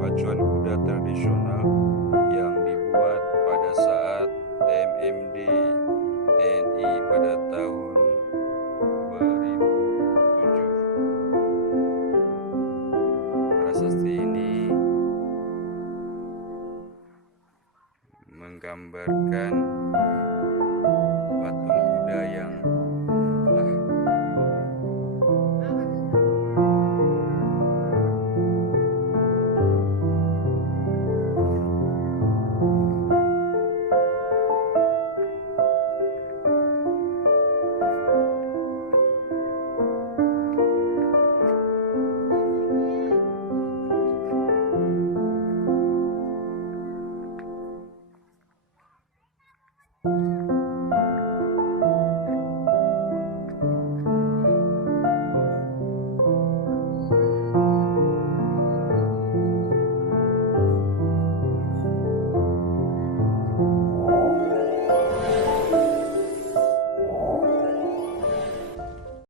pacuan kuda tradisional yang dibuat pada saat TMMD TNI pada tahun 2007. Prasasti ini menggambarkan